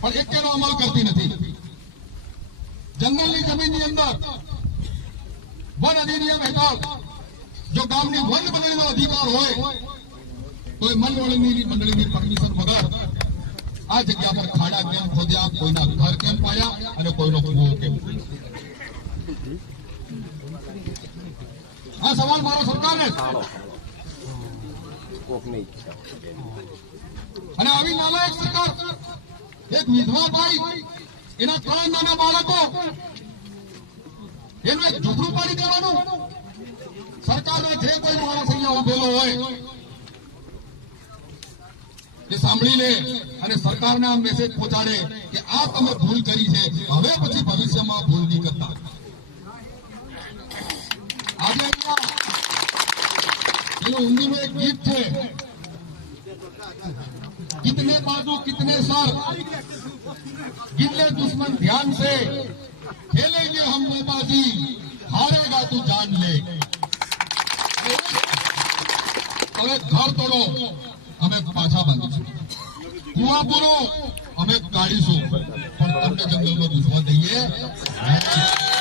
પણ એકેનો અમલ કરતી નથી. જંગલની જમીનની અંદર વન અધિનિયમ હેઠળ જો ગામની વન મંડળીનો અધિકાર હોય તો એ મંડળીની પરમિશન વગર આ જગ્યા પર ખાડા કેમ ખોદ્યા, કોઈના ઘર કેમ પાયા અને કોઈનો કૂવો કેમ? આ સવાલ મારો સરકારને. અને આવી નાલાયક સરકાર, એક વિધવા ભાઈ, એના 3 નાના બાળકો, એનું એક ઝૂંપડું પાડી દેવાનું. સરકારનો જે કોઈ માણસ અહીંયા ઉભેલો હોય એ સાંભળી લે અને સરકારને આ મેસેજ પહોંચાડે કે આ તમે ભૂલ કરી છે, હવે પછી ભવિષ્યમાં ભૂલ નહીં કરતા. આજે અહીંયા ઊંડીનું એક ગીત છે, कितने बाजू कितने सर, कितने दुश्मन ध्यान से खेलेंगे हम बाजी, हारेगा तू जान ले. હવે ઘર તોડો અમે પાછા બાંધીશું, કુવા પૂરો અમે કાઢીશું, પણ તમને જંગલમાં ઘૂસવા દઈએ નહીં.